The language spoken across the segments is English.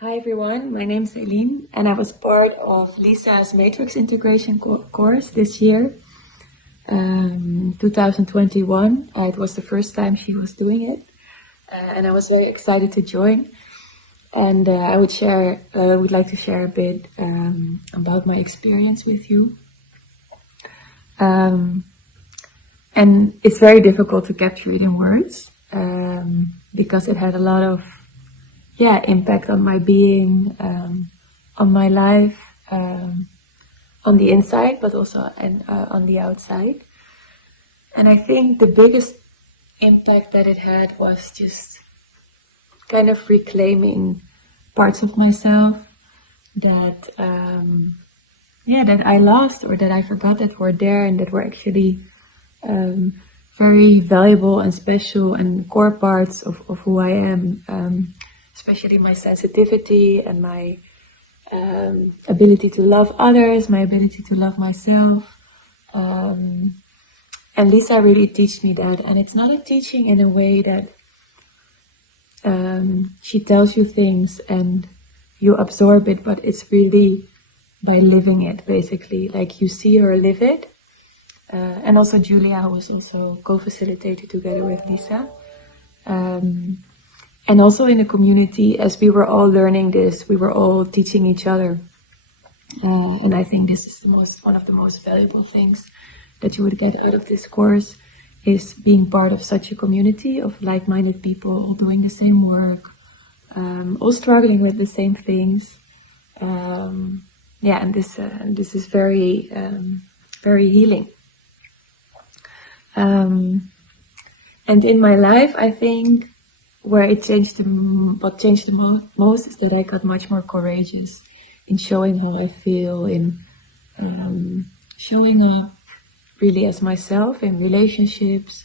Hi everyone, my name is Eileen and I was part of Lisa's Matrix integration course this year, 2021. It was the first time she was doing it and I was very excited to join. And I would like to share a bit about my experience with you. And it's very difficult to capture it in words because it had a lot of impact on my being, on my life, on the inside, but also on the outside. And I think the biggest impact that it had was just kind of reclaiming parts of myself that that I lost or that I forgot that were there and that were actually very valuable and special and core parts of who I am, especially my sensitivity and my ability to love others, my ability to love myself. And Lisa really teach me that. And it's not a teaching in a way that she tells you things and you absorb it, but it's really by living it, basically. Like you see her live it. And also Julia, who was also co-facilitated together with Lisa. And also in the community, as we were all learning this, we were all teaching each other. And I think this is one of the most valuable things that you would get out of this course, is being part of such a community of like-minded people, all doing the same work, all struggling with the same things. And this is very, very healing. And in my life, I think what changed the most is that I got much more courageous in showing how I feel, in showing up really as myself in relationships.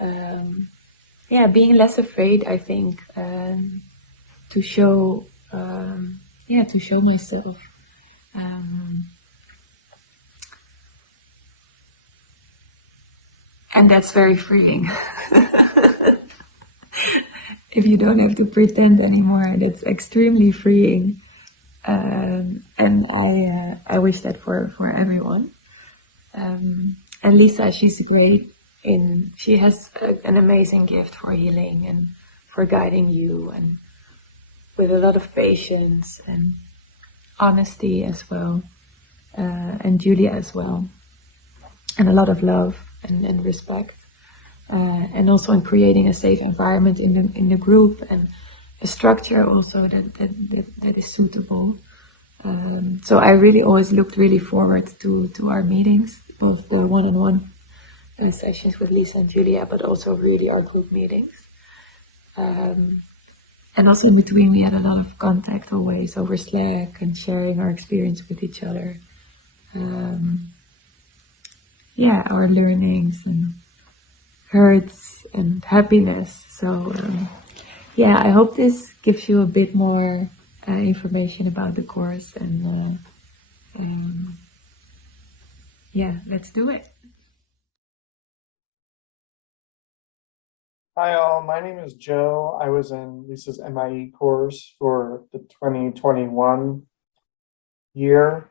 Being less afraid, I think, to show myself. And that's very freeing. If you don't have to pretend anymore, that's extremely freeing. And I wish that for everyone. And Lisa, she's great she has an amazing gift for healing and for guiding you, and with a lot of patience and honesty as well, and Julia as well, and a lot of love and respect, and also in creating a safe environment in the group, and a structure also that is suitable. So I really always looked really forward to our meetings, both the one-on-one sessions with Lisa and Julia, but also really our group meetings. And also in between, we had a lot of contact always over Slack and sharing our experience with each other. Our learnings and hurts and happiness. So I hope this gives you a bit more information about the course, and let's do it. Hi all, my name is Joe. I was in Lisa's MIE course for the 2021 year,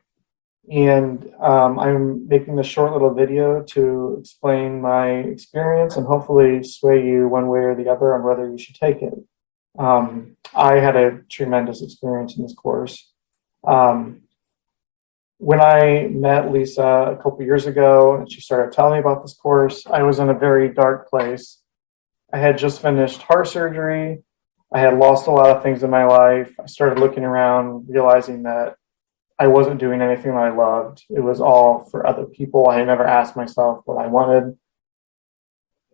and I'm making this short little video to explain my experience and hopefully sway you one way or the other on whether you should take it. I had a tremendous experience in this course. When I met Lisa a couple years ago and she started telling me about this course, I was in a very dark place. I had just finished heart surgery. I had lost a lot of things in my life. I started looking around, realizing that I wasn't doing anything that I loved. It was all for other people. I had never asked myself what I wanted.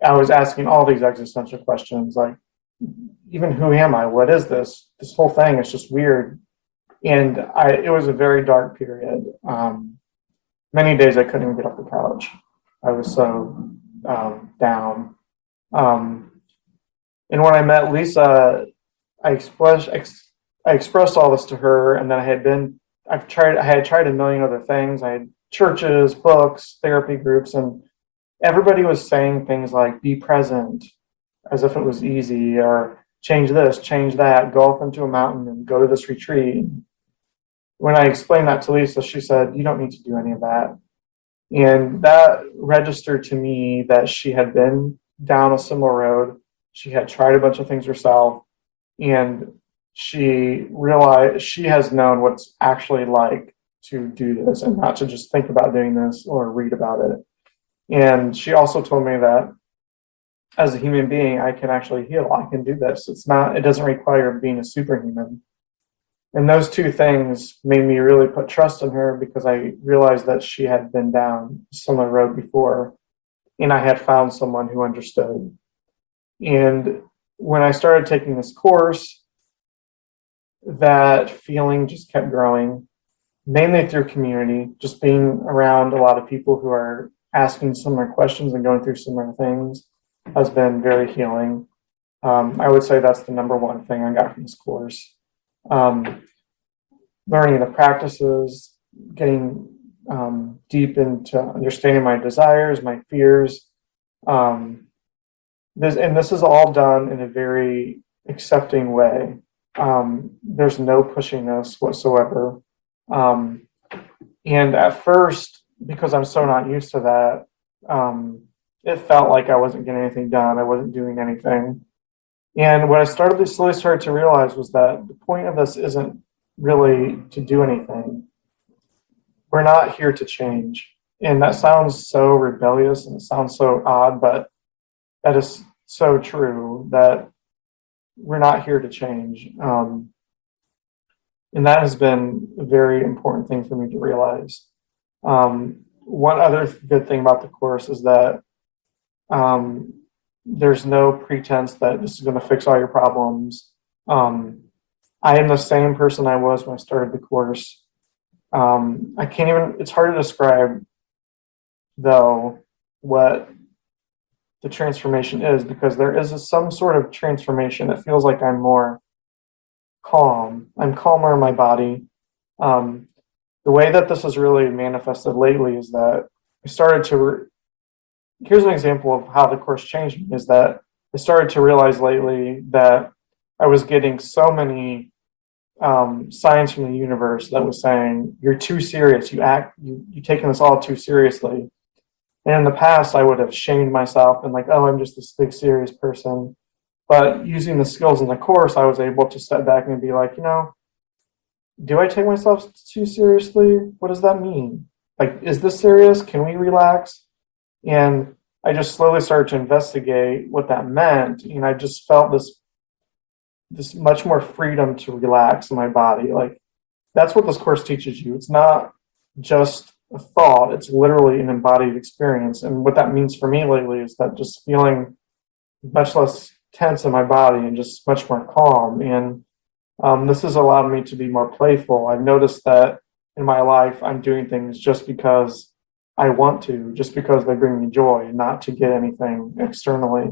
I was asking all these existential questions, like, even who am I? What is this? This whole thing is just weird. And it was a very dark period. Many days I couldn't even get off the couch. I was so down. And when I met Lisa, I expressed all this to her, and then I had tried a million other things. I had churches, books, therapy groups, and everybody was saying things like, be present, as if it was easy, or change this, change that, go up into a mountain and go to this retreat. When I explained that to Lisa, she said, you don't need to do any of that. And that registered to me that she had been down a similar road. She had tried a bunch of things herself, and she realized she has known what's actually like to do this and not to just think about doing this or read about it. And she also told me that as a human being, I can actually heal. I can do this. It doesn't require being a superhuman. And those two things made me really put trust in her, because I realized that she had been down a similar road before, and I had found someone who understood. And when I started taking this course, that feeling just kept growing, mainly through community, just being around a lot of people who are asking similar questions and going through similar things has been very healing. I would say that's the number one thing I got from this course. Learning the practices, getting deep into understanding my desires, my fears. This is all done in a very accepting way. There's no pushiness whatsoever. And at first, because I'm so not used to that, it felt like I wasn't getting anything done. I wasn't doing anything. And what I slowly started to realize was that the point of this isn't really to do anything. We're not here to change. And that sounds so rebellious and it sounds so odd, but that is so true, that we're not here to change. And that has been a very important thing for me to realize. One other good thing about the course is that there's no pretense that this is going to fix all your problems. I am the same person I was when I started the course. It's hard to describe, though, what the transformation is, because there is some sort of transformation. It feels like I'm more calm. I'm calmer in my body. The way that this has really manifested lately is that I started to, here's an example of how the course changed me, is that I started to realize lately that I was getting so many signs from the universe that was saying, you're too serious, you're taking this all too seriously. And in the past, I would have shamed myself and like, oh, I'm just this big serious person. But using the skills in the course, I was able to step back and be like, do I take myself too seriously? What does that mean? Like, is this serious? Can we relax? And I just slowly started to investigate what that meant. And I just felt this much more freedom to relax in my body. Like, that's what this course teaches you. It's not just a thought, it's literally an embodied experience. And what that means for me lately is that just feeling much less tense in my body and just much more calm. And this has allowed me to be more playful. I've noticed that in my life, I'm doing things just because I want to, just because they bring me joy, not to get anything externally.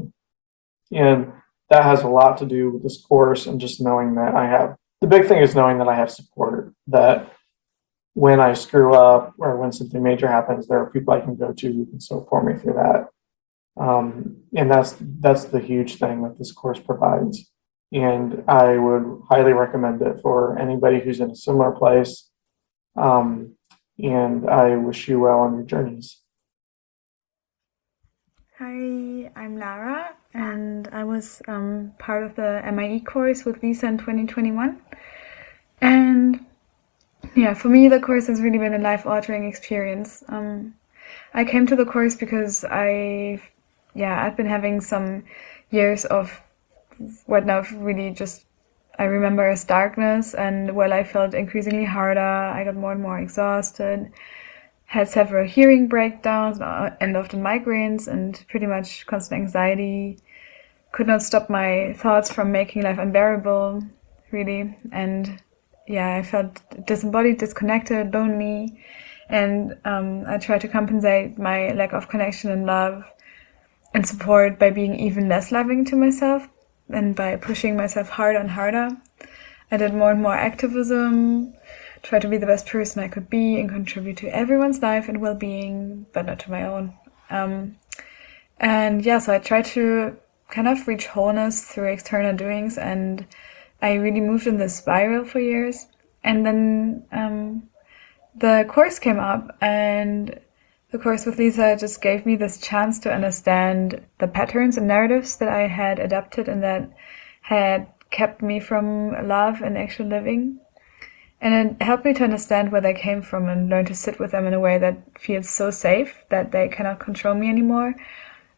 And that has a lot to do with this course, and just knowing that the big thing is knowing that I have support, that when I screw up or when something major happens, there are people I can go to who can support me through that. And that's the huge thing that this course provides. And I would highly recommend it for anybody who's in a similar place. And I wish you well on your journeys. Hi, I'm Lara, and I was part of the MIE course with Lisa in 2021. And yeah, for me, the course has really been a life-altering experience. I came to the course because I've been having some years of what now really just I remember as darkness, and while I felt increasingly harder, I got more and more exhausted, had several hearing breakdowns and often migraines, and pretty much constant anxiety. Could not stop my thoughts from making life unbearable, really. And yeah, I felt disembodied, disconnected, lonely. And I tried to compensate my lack of connection and love and support by being even less loving to myself and by pushing myself harder and harder. I did more and more activism, try to be the best person I could be and contribute to everyone's life and well-being, but not to my own. And yeah, so I tried to kind of reach wholeness through external doings, and I really moved in this spiral for years. And then the course came up, and the course with Lisa just gave me this chance to understand the patterns and narratives that I had adapted and that had kept me from love and actual living. And it helped me to understand where they came from and learn to sit with them in a way that feels so safe that they cannot control me anymore.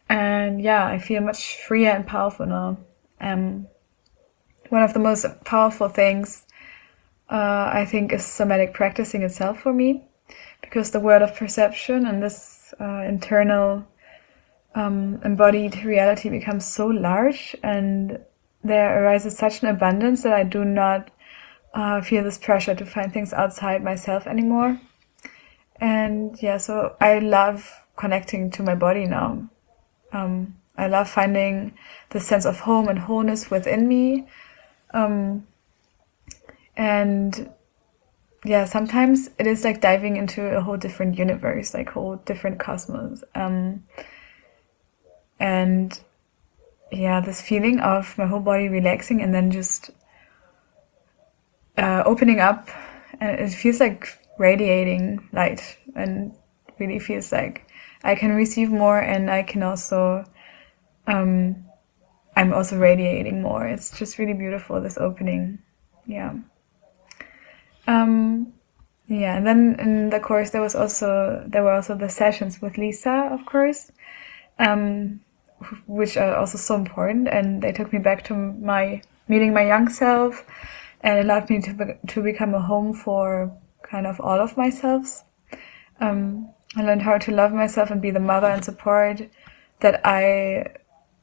And yeah, I feel much freer and powerful now. One of the most powerful things I think is somatic practicing itself for me, because the world of perception and this internal embodied reality becomes so large, and there arises such an abundance that I do not feel this pressure to find things outside myself anymore. And yeah, so I love connecting to my body now. I love finding the sense of home and wholeness within me. And yeah, sometimes it is like diving into a whole different universe, like whole different cosmos. And yeah, this feeling of my whole body relaxing and then just opening up, and it feels like radiating light, and really feels like I can receive more, and I can also I'm also radiating more. It's just really beautiful, this opening. Yeah. Yeah, and then in the course there were also the sessions with Lisa, of course, which are also so important, and they took me back to my meeting my young self, and allowed me to become a home for kind of all of myself. I learned how to love myself and be the mother and support that I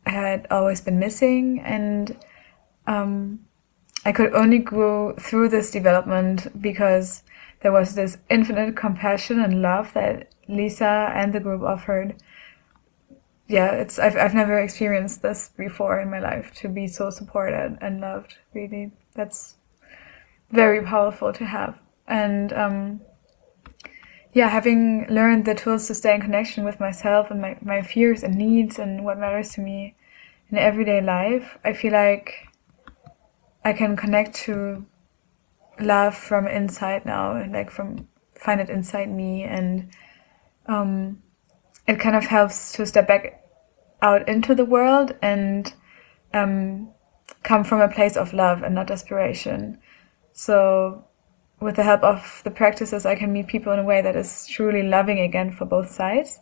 had always been missing, and I could only go through this development because there was this infinite compassion and love that Lisa and the group offered. Yeah, I've never experienced this before in my life, to be so supported and loved. Really, that's very powerful to have. And yeah, having learned the tools to stay in connection with myself and my fears and needs and what matters to me in everyday life, I feel like I can connect to love from inside now, and like find it inside me, and it kind of helps to step back out into the world and come from a place of love and not desperation. So with the help of the practices, I can meet people in a way that is truly loving again for both sides,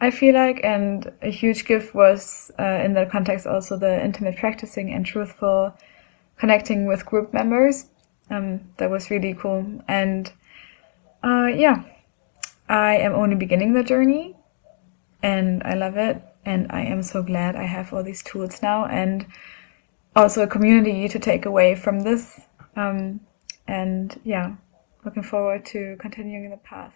I feel like. And a huge gift was in that context also the intimate practicing and truthful connecting with group members. That was really cool. And yeah, I am only beginning the journey, and I love it. And I am so glad I have all these tools now, and also a community to take away from this. And yeah, looking forward to continuing the path.